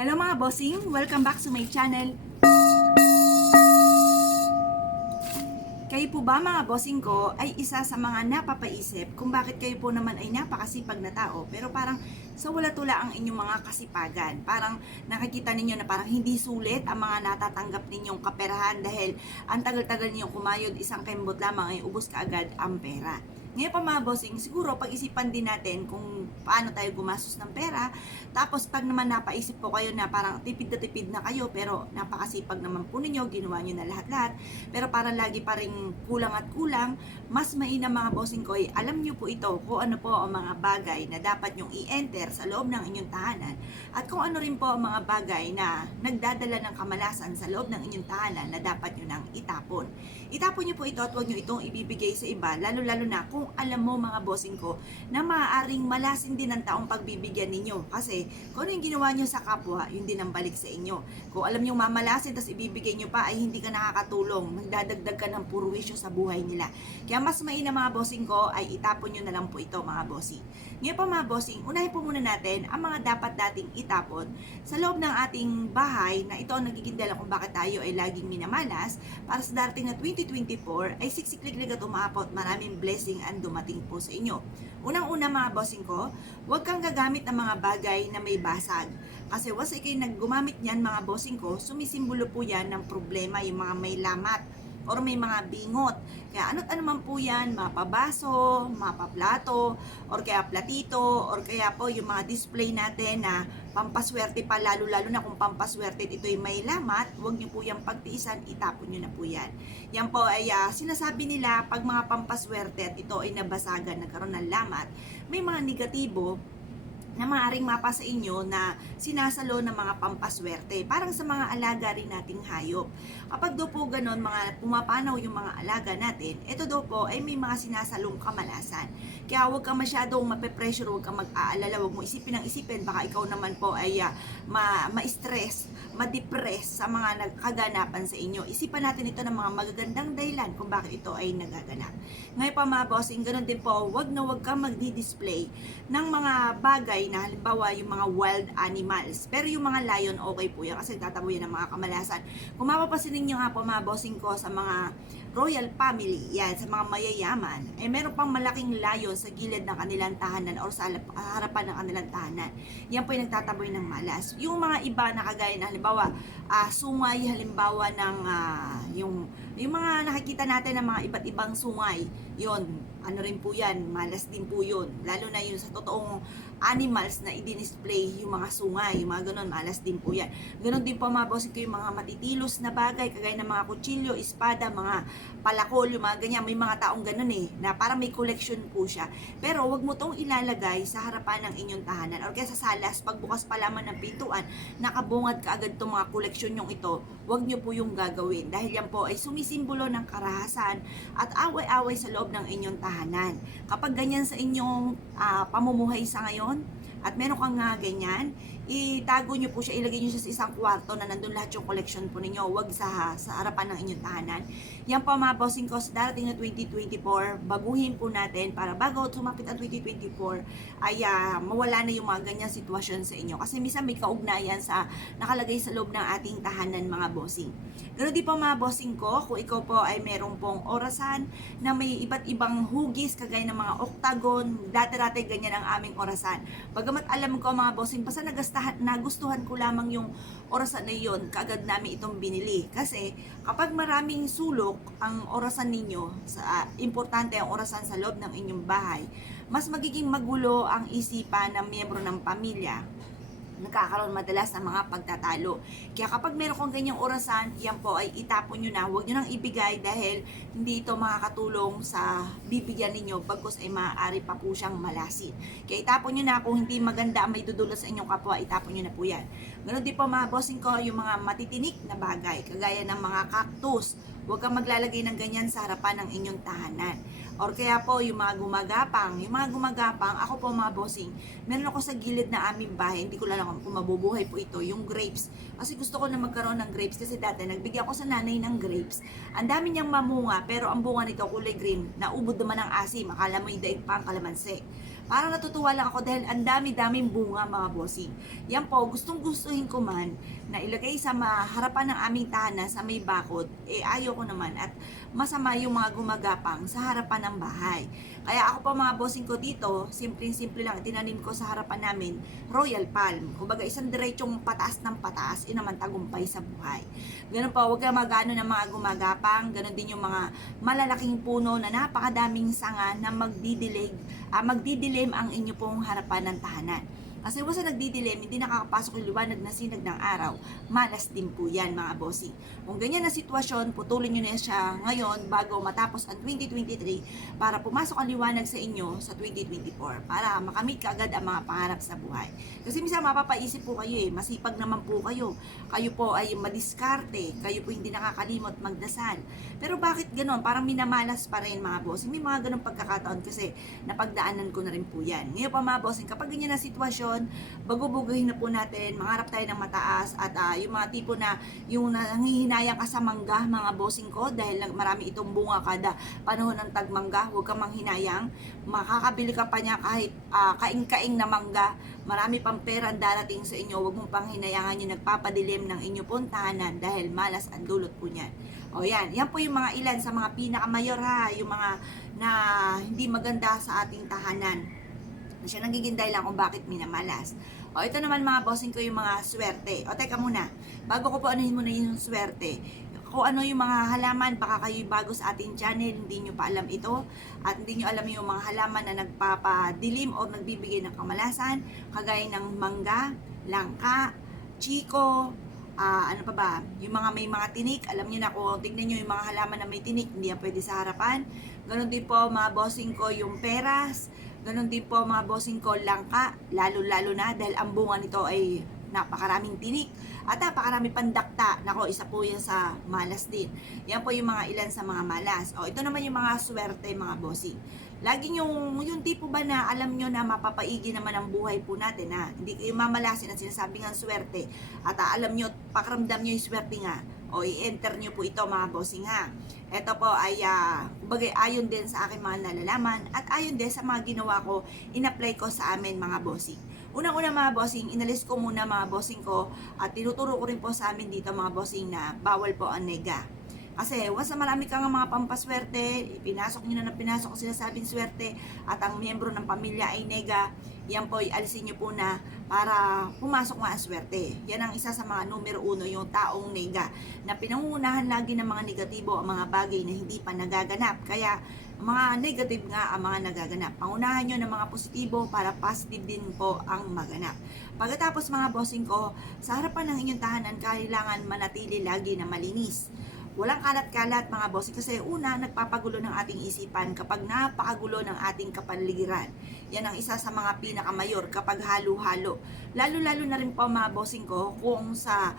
Hello mga bossing! Welcome back to my channel. Kayo po ba mga bossing ko ay isa sa mga napapaisip kung bakit kayo po naman ay napakasipag na tao pero parang sa wala-tula ang inyong mga kasipagan. Parang nakikita ninyo na parang hindi sulit ang mga natatanggap ninyong kaperahan dahil ang tagal-tagal ninyong kumayod, isang kembot lamang ay ubos kaagad ang pera. Ngayon pa mga bossing, siguro pag-isipan din natin kung paano tayo gumastos ng pera. Tapos pag naman napaisip po kayo na parang tipid na kayo pero napakasipag naman po ninyo, ginawa nyo na lahat-lahat, pero parang lagi pa rin kulang at kulang, mas mainam mga bossing ko ay alam nyo po ito kung ano po ang mga bagay na dapat nyong i-enter sa loob ng inyong tahanan at kung ano rin po ang mga bagay na nagdadala ng kamalasan sa loob ng inyong tahanan na dapat nyo nang itapon. Itapon nyo po ito at huwag nyo itong ibibigay sa iba, lalo-lalo na kung alam mo mga bossing ko na maaaring malasin din ang taong pagbibigyan ninyo. Kasi kung ano yung ginawa nyo sa kapwa, yun din ang balik sa inyo. Kung alam nyo mamalasin tapos ibibigay nyo pa ay hindi ka nakakatulong, nagdadagdag ka ng purwisyo sa buhay nila. Kaya mas mainam mga bossing ko ay itapon nyo na lang po ito mga bossing. Ngayon pa mga bossing, unahin po muna natin ang mga dapat nating itapon sa loob ng ating bahay na ito ang nagiging dahilan kung bakit tayo ay laging minamalas para sa darating na 2024 ay siksiklik at umaapot maraming blessing ang dumating po sa inyo. Unang-una mga bossing ko, huwag kang gagamit ng mga bagay na may basag. Kasi once ikay naggumamit niyan mga bossing ko, sumisimbolo po yan ng problema, yung mga may lamat or may mga bingot. Kaya ano't ano man po yan, mapabaso, mapaplato, or kaya platito, or kaya po yung mga display natin na pampaswerte pa, lalo-lalo na kung pampaswerte at ito'y may lamat, huwag nyo po yung pagtiisan, itapon nyo na po yan. Yan po ay sinasabi nila pag mga pampaswerte at ito ay nabasagan, nagkaroon ng lamat, may mga negatibo na maaaring mapa sa inyo na sinasalo ng mga pampaswerte. Parang sa mga alaga rin nating hayop. Kapag daw po ganon, mga pumapanaw yung mga alaga natin, ito daw po ay may mga sinasalong kamalasan. Kaya huwag kang masyadong mape-pressure, huwag kang mag-aalala, huwag mo isipin ng isipin, baka ikaw naman po ay ma-stress, ma-depress sa mga nagkaganapan sa inyo. Isipan natin ito ng mga magagandang dahilan kung bakit ito ay nagaganap. Ngayon pa mga bossing, ganon din po, huwag kang magdi-display ng mga bagay na halimbawa yung mga wild animals. Pero yung mga lion, okay po yan kasi tatabo yan ng mga kamalasan. Kung mapapasin ninyo nga po mga bossing ko sa mga royal family, yan, sa mga mayayaman, meron pang malaking lion sa gilid ng kanilang tahanan or sa harapan ng kanilang tahanan. Yan po yung nagtataboy ng malas. Yung mga iba na kagaya na halimbawa, sungay, halimbawa ng yung mga nakikita natin ng mga iba't ibang sungay, yon ano rin po yan, malas din po yun. Lalo na yun sa totoong animals na i-display yung mga sungay, yung mga ganun, malas din po yan. Ganun din po mga bossing ko yung mga matitilos na bagay, kagaya ng mga kutsilyo, espada, mga palakol, yung mga ganyan. May mga taong ganun na parang may collection po siya. Pero wag mo tong ilalagay sa harapan ng inyong tahanan or kaya sa salas, pagbukas pa lamang ng pintuan, nakabungad ka agad itong mga collection yung ito, wag nyo po yung gagawin. Dahil yan po ay sumisimbolo ng karahasan at away-away sa loob ng inyong tahanan. Kapag ganyan sa inyong pamumuhay sa ngayon, at meron kang ganyan, itago nyo po siya, ilagay nyo siya sa isang kwarto na nandun lahat yung collection po ninyo, wag sa harapan ng inyong tahanan. Yan po mga bossing ko, sa darating na 2024, baguhin po natin para bago sumapit ang 2024, ay mawala na yung mga ganyang sitwasyon sa inyo. Kasi minsan may kaugnayan sa nakalagay sa loob ng ating tahanan mga bossing. Ganoon din po mga bossing ko, kung ikaw po ay meron pong orasan na may iba't ibang hugis, kagaya ng mga octagon, dati-dati ganyan ang aming orasan. Bagamat alam ko mga bossing, basta nagustuhan ko lamang yung orasan na yun, kaagad namin itong binili. Kasi kapag maraming sulok ang orasan ninyo, importante ang orasan sa loob ng inyong bahay, mas magiging magulo ang isipan ng miyembro ng pamilya. Nagkakaroon madalas ng mga pagtatalo. Kaya kapag meron kong ganyang orasan, yan po ay itapon nyo na. Huwag nyo nang ibigay dahil hindi ito makakatulong sa bibigyan ninyo bagkus ay maaari pa po siyang malasin. Kaya itapon nyo na. Kung hindi maganda ang may dudulot sa inyong kapwa, itapon nyo na po yan. Ganun din po mga bossing ko, yung mga matitinik na bagay, kagaya ng mga cactus. Huwag kang maglalagay ng ganyan sa harapan ng inyong tahanan. Or kaya po yung mga gumagapang. Yung mga gumagapang, ako po mga bossing, meron ako sa gilid na aming bahay, hindi ko lang kung mabubuhay po ito, yung grapes. Kasi gusto ko na magkaroon ng grapes kasi dati nagbigyan ako sa nanay ng grapes. Ang dami niyang mamunga pero ang bunga nito kulay green, naubod naman ng asim, akala mo yung daig pa ang kalamansi. Parang natutuwa lang ako dahil ang dami-daming bunga mga bossing. Yan po, gustong-gustuhin ko man na ilagay sa harapan ng aming tahanan sa may bakod, ayaw ko naman at masama yung mga gumagapang sa harapan ng bahay. Kaya ako po mga bossing ko dito, simpleng-simple lang, tinanim ko sa harapan namin, Royal Palm. Kumbaga isang diretsong pataas ng pataas, naman tagumpay sa buhay. Ganun po, huwag kang magano ng mga gumagapang, ganun din yung mga malalaking puno na napakadaming sanga na magdidilim ang inyo pong harapan ng tahanan. Kasi once na nagdidilim, hindi nakakapasok yung liwanag na sinag ng araw, malas din po yan mga bossing. Kung ganyan na sitwasyon, putulin nyo na siya ngayon bago matapos ang 2023 para pumasok ang liwanag sa inyo sa 2024 para makamit kaagad ang mga pangarap sa buhay. Kasi minsan mapapaisip po kayo masipag naman po kayo. Kayo po ay madiskarte, kayo po hindi nakakalimot magdasal. Pero bakit ganon? Parang minamalas pa rin mga bossing. May mga ganong pagkakataon kasi napagdaanan ko na rin po yan. Ngayon pa mga bossing, kapag ganyan na sitwasyon, bagubuguhin na po natin, mangarap tayo ng mataas at yung mga tipo na yung nangihinayang ka sa mangga mga bossing ko dahil marami itong bunga kada panahon ng tagmangga, huwag kang manghinayang, makakabili ka pa niya kahit kaing-kaing na mangga, marami pang pera darating sa inyo, huwag mong panghinayangan yung nagpapadilim ng inyong puntahanan dahil malas ang dulot po niyan. O yan po yung mga ilan sa mga pinakamayor yung mga na hindi maganda sa ating tahanan. Siya nagiging dahilan kung bakit minamalas. O ito naman mga bossing ko yung mga swerte. O teka muna, bago ko po anuhin muna yung swerte, kung ano yung mga halaman, baka kayo bago sa ating channel, hindi nyo pa alam ito, at hindi nyo alam yung mga halaman na nagpapadilim o nagbibigay ng kamalasan, kagaya ng mangga, langka, chiko, ano pa ba, yung mga may mga tinik, alam niyo na kung tignan niyo yung mga halaman na may tinik, hindi yan pwede sa harapan. Ganon din po mga bossing ko yung peras, ganon din po mga bossing ko langka, lalo na dahil ang bunga nito ay napakaraming tinik at napakarami pandakta. Nako, isa po yan sa malas din. Yan po yung mga ilan sa mga malas. O ito naman yung mga swerte mga bossing. Lagi yung tipo ba na alam nyo na mapapaigi naman ang buhay po natin na hindi kayo mamalasin ang sinasabi ng swerte at alam nyo, pakiramdam nyo yung swerte nga o i-enter nyo po ito mga bossing ha. Ito po ay bagay ayon din sa aking mga nalalaman at ayon din sa mga ginawa ko, in-apply ko sa amin mga bossing. Unang-una mga bossing, inalis ko muna mga bossing ko at tinuturo ko rin po sa amin dito mga bossing na bawal po ang nega. Kasi once na marami kang mga pampaswerte, pinasok nyo na pinasok sila sabing swerte at ang miyembro ng pamilya ay nega, yan po alisin nyo po na para pumasok nga ang swerte. Yan ang isa sa mga numero 1, yung taong nega, na pinangunahan lagi ng mga negatibo ang mga bagay na hindi pa nagaganap. Kaya mga negative nga ang mga nagaganap. Pangunahan nyo ng mga positibo para positive din po ang maganap. Pagkatapos mga bossing ko, sa harapan ng inyong tahanan, kailangan manatili lagi na malinis. Walang kalat-kalat mga bossing kasi una, nagpapagulo ng ating isipan kapag napakagulo ng ating kapaligiran. Yan ang isa sa mga pinakamayor kapag halo-halo. Lalo-lalo na rin po mga bossing ko kung sa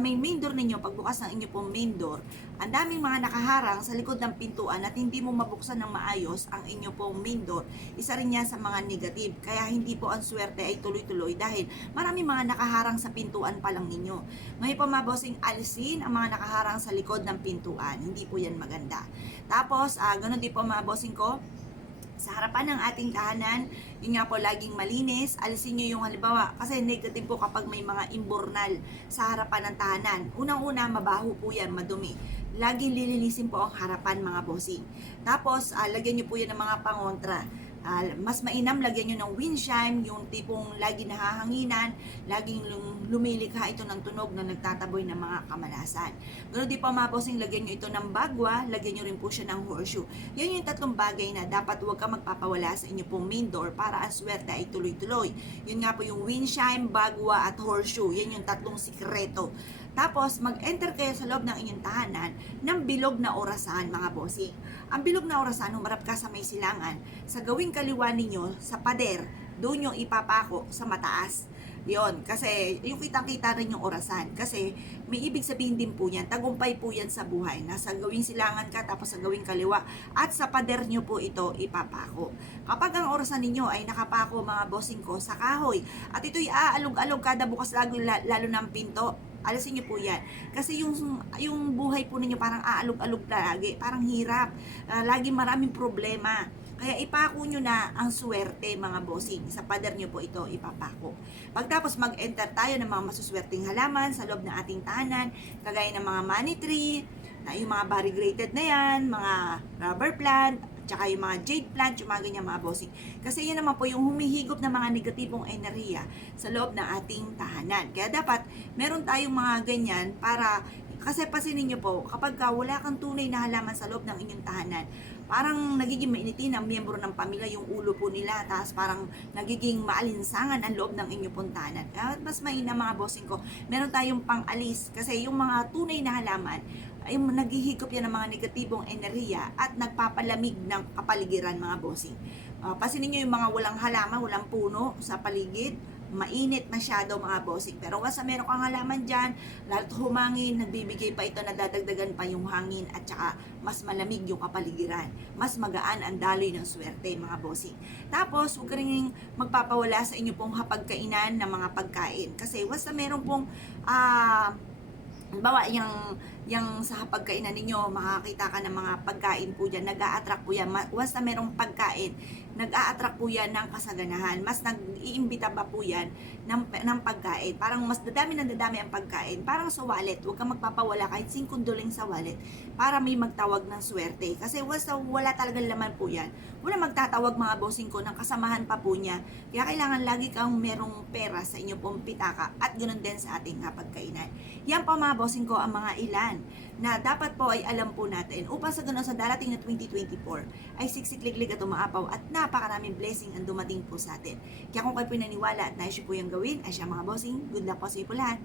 main door ninyo, pagbukas ng inyo pong main door, ang daming mga nakaharang sa likod ng pintuan at hindi mo mabuksan ng maayos ang inyo pong main door. Isa rin yan sa mga negative. Kaya hindi po ang swerte ay tuloy-tuloy dahil maraming mga nakaharang sa pintuan pa lang ninyo. Ngayon po mga bossing, alisin ang mga nakaharang sa likod ng pintuan. Hindi po yan maganda. Tapos, ganun din po mga bossing ko, sa harapan ng ating tahanan, yun nga po laging malinis, alisin nyo yung halimbawa, kasi negative po kapag may mga imbornal sa harapan ng tahanan. Unang-una, mabaho po yan, madumi. Laging lilinisin po ang harapan mga bossing. Tapos, lagyan nyo po yan ng mga pangontra. Mas mainam lagyan nyo ng windchime, yung tipong lagi nahahanginan, laging lumilikha ito ng tunog na nagtataboy ng mga kamalasan. Ganoon din pa mga bossing, lagyan nyo ito ng bagwa, lagyan nyo rin po siya ng horseshoe. Yan yung tatlong bagay na dapat huwag ka magpapawala sa inyo pong main door para ang swerte ay tuloy-tuloy. Yun nga po yung windchime, bagwa at horseshoe. Yan yung tatlong sikreto. Tapos, mag-enter kayo sa loob ng inyong tahanan ng bilog na orasan, mga bossing. Ang bilog na orasan, humarap ka sa may silangan. Sa gawing kaliwa ninyo, sa pader, doon yung ipapako sa mataas. Yon, kasi yung kitang-kita rin yung orasan. Kasi may ibig sabihin din po yan, tagumpay po yan sa buhay. Nasa gawing silangan ka, tapos sa gawing kaliwa. At sa pader nyo po ito ipapako. Kapag ang orasan ninyo ay nakapako, mga bossing ko, sa kahoy, at ito'y aalog-alog kada bukas lalo ng pinto, alisin nyo po yan. Kasi yung buhay po ninyo parang aalog-alog lagi. Parang hirap. Lagi maraming problema. Kaya ipako nyo na ang swerte mga bossing. Sa pader nyo po ito ipapako. Pagtapos mag-enter tayo ng mga masuswerteng halaman sa loob ng ating tahanan, kagaya ng mga money tree, na yung mga variegated na yan, mga rubber plant, tsaka yung mga jade plant, yung mga ganyan mga bossing. Kasi yun naman po yung humihigop ng mga negatibong enerhiya sa loob ng ating tahanan. Kaya dapat meron tayong mga ganyan para, kasi pasinin nyo po, kapag wala kang tunay na halaman sa loob ng inyong tahanan, parang nagiging mainitin ang miyembro ng pamilya yung ulo po nila, tapos parang nagiging maalinsangan ang loob ng inyong puntahanan. Kaya mas mainam mga bossing ko, meron tayong pang-alis kasi yung mga tunay na halaman ay naghihigop yan ng mga negatibong enerhiya at nagpapalamig ng kapaligiran mga bossing. Pasinin nyo yung mga walang halaman, walang puno sa paligid, mainit masyado mga bossing. Pero once meron kang halaman dyan, lalo't humangin, nagbibigay pa ito, nadadagdagan pa yung hangin at saka mas malamig yung kapaligiran. Mas magaan ang daloy ng swerte mga bossing. Tapos, huwag ka rin magpapawala sa inyo pong hapagkainan ng mga pagkain. Kasi once meron pong halimbawa, yung sa pagkainan ninyo, makakita ka ng mga pagkain po dyan, nag-a-attract po yan. Once na merong pagkain, nag-a-attract po yan ng kasaganahan. Mas nag-iimbita pa po yan ng pagkain. Parang mas dadami ang pagkain. Parang sa wallet, huwag kang magpapawala kahit 5 doling sa wallet para may magtawag ng swerte. Kasi once na wala talagang laman po yan, wala magtatawag mga bossing ko ng kasamahan pa po niya. Kaya kailangan lagi kang merong pera sa inyo pong pitaka at ganoon din sa ating pagkainan. Yan pa mga bossing ko ang mga ilan na dapat po ay alam po natin upang sa ganun sa darating na 2024 ay siksikliglig at umaapaw at napakaraming blessing ang dumating po sa atin. Kaya kung kayo po naniwala at nais po yung gawin, ay siya mga bossing, good luck po sa iyo po lahat.